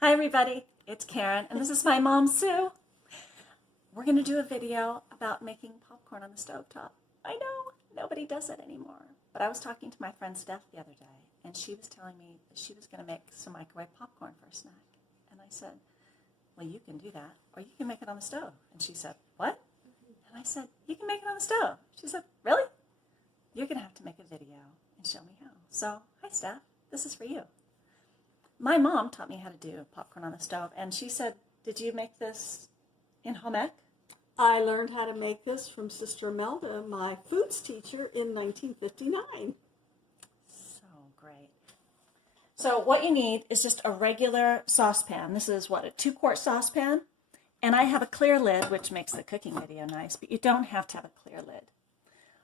Hi everybody, it's Karen and this is my mom Sue. We're going to do a video about making popcorn on the stovetop. I know, nobody does it anymore. But I was talking to my friend Steph the other day and she was telling me that she was going to make some microwave popcorn for a snack. And I said, well, you can do that or you can make it on the stove. And she said, what? And I said, you can make it on the stove. She said, really? You're going to have to make a video and show me how. So, hi Steph, this is for you. My mom taught me how to do popcorn on the stove, and she said, did you make this in home ec? I learned how to make this from Sister Melda, my foods teacher, in 1959. So great. So what you need is just a regular saucepan. This is what, a 2-quart saucepan? And I have a clear lid, which makes the cooking video nice, but you don't have to have a clear lid.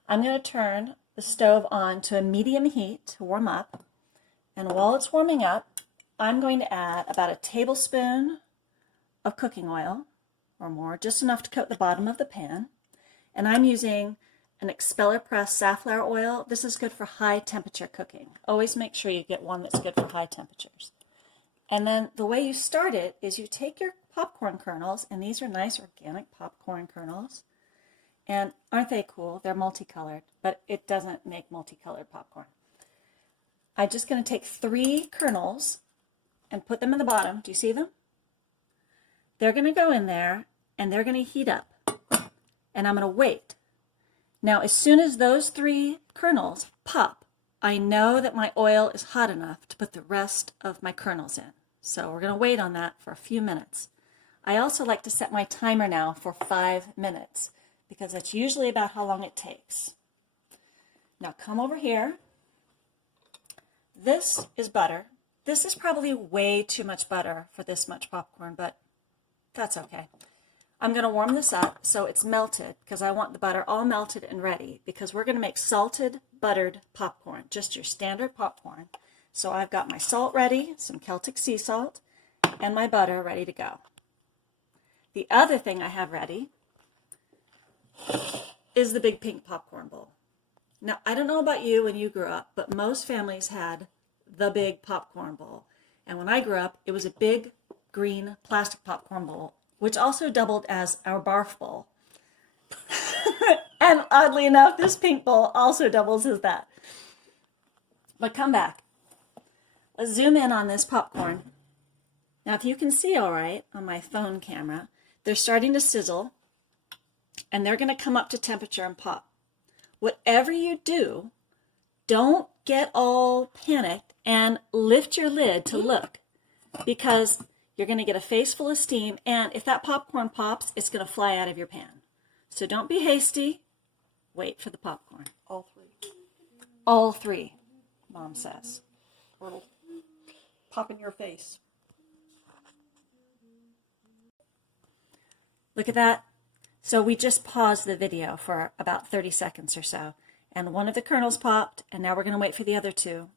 I'm going to turn the stove on to a medium heat to warm up, and while it's warming up, I'm going to add about a tablespoon of cooking oil or more, just enough to coat the bottom of the pan. And I'm using an expeller press safflower oil. This is good for high temperature cooking. Always make sure you get one that's good for high temperatures. And then the way you start it is you take your popcorn kernels, and these are nice organic popcorn kernels. And aren't they cool? They're multicolored, but it doesn't make multicolored popcorn. I'm just going to take 3 kernels and put them in the bottom. Do you see them? They're going to go in there and they're going to heat up. And I'm going to wait. Now, as soon as those 3 kernels pop, I know that my oil is hot enough to put the rest of my kernels in. So we're going to wait on that for a few minutes. I also like to set my timer now for 5 minutes because that's usually about how long it takes. Now come over here. This is butter. This is probably way too much butter for this much popcorn, but that's okay. I'm going to warm this up so it's melted because I want the butter all melted and ready because we're going to make salted buttered popcorn, just your standard popcorn. So I've got my salt ready, some Celtic sea salt, and my butter ready to go. The other thing I have ready is the big pink popcorn bowl. Now, I don't know about you when you grew up, but most families had the big popcorn bowl. And when I grew up, it was a big green plastic popcorn bowl, which also doubled as our barf bowl. And oddly enough, this pink bowl also doubles as that. But come back. Let's zoom in on this popcorn. Now, if you can see all right on my phone camera, they're starting to sizzle, and they're going to come up to temperature and pop. Whatever you do, don't get all panicked and lift your lid to look because you're going to get a face full of steam, and if that popcorn pops, it's going to fly out of your pan. So don't be hasty. Wait for the popcorn. All 3. All 3, Mom says. Or it'll pop in your face. Look at that. So we just paused the video for about 30 seconds or so. And one of the kernels popped, and now we're going to wait for the other 2.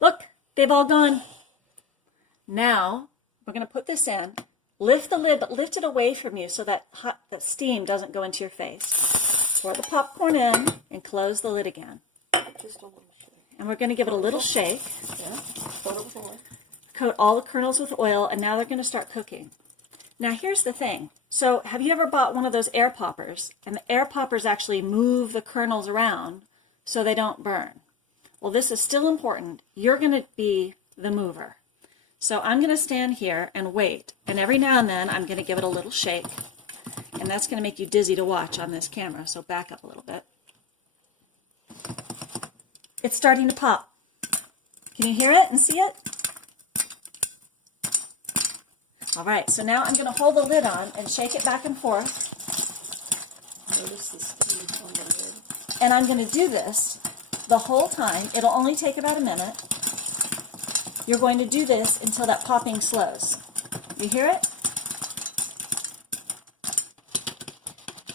Look, they've all gone. Now, we're going to put this in. Lift the lid, but lift it away from you so that that steam doesn't go into your face. Pour the popcorn in and close the lid again. Just a little shake. And we're going to give it a little shake. Yeah, coat it with oil. Coat all the kernels with oil, and now they're going to start cooking. Now, here's the thing. So have you ever bought one of those air poppers? And the air poppers actually move the kernels around so they don't burn. Well, this is still important. You're going to be the mover. So I'm going to stand here and wait. And every now and then, I'm going to give it a little shake. And that's going to make you dizzy to watch on this camera. So back up a little bit. It's starting to pop. Can you hear it and see it? All right, so now I'm going to hold the lid on and shake it back and forth. Notice the steam on the lid. And I'm going to do this the whole time. It'll only take about a minute. You're going to do this until that popping slows. You hear it?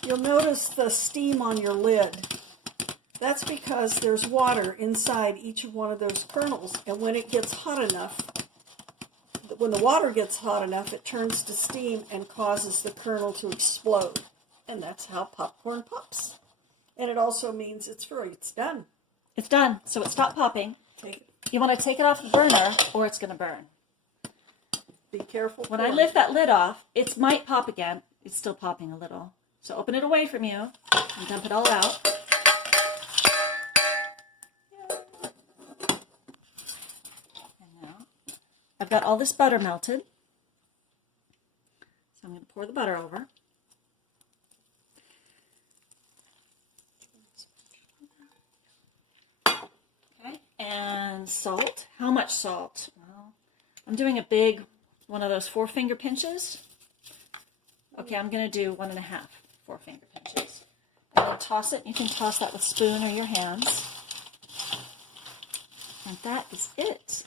You'll notice the steam on your lid. That's because there's water inside each of one of those kernels, and when it gets hot enough, when the water gets hot enough, it turns to steam and causes the kernel to explode. And that's how popcorn pops. And it also means it's free. It's done. It's done. So it stopped popping. Take it. You want to take it off the burner or it's going to burn. Be careful. When I lift that lid off, it might pop again. It's still popping a little. So open it away from you and dump it all out. And now I've got all this butter melted. So I'm going to pour the butter over. Okay, and salt. How much salt? Well, I'm doing a big one of those 4-finger pinches. Okay, I'm going to do 1.5 4-finger pinches. And then toss it. You can toss that with a spoon or your hands. And that is it.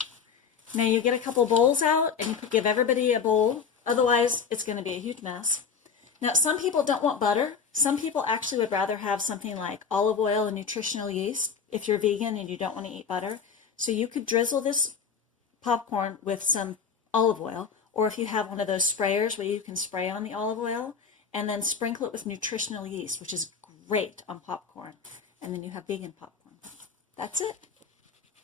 Now you get a couple bowls out and you give everybody a bowl. Otherwise, it's going to be a huge mess. Now, some people don't want butter. Some people actually would rather have something like olive oil and nutritional yeast if you're vegan and you don't want to eat butter. So you could drizzle this popcorn with some olive oil, or if you have one of those sprayers where you can spray on the olive oil, and then sprinkle it with nutritional yeast, which is great on popcorn. And then you have vegan popcorn. That's it.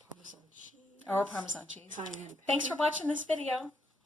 Parmesan cheese. Or Parmesan cheese. Cayenne pepper. Thanks for watching this video.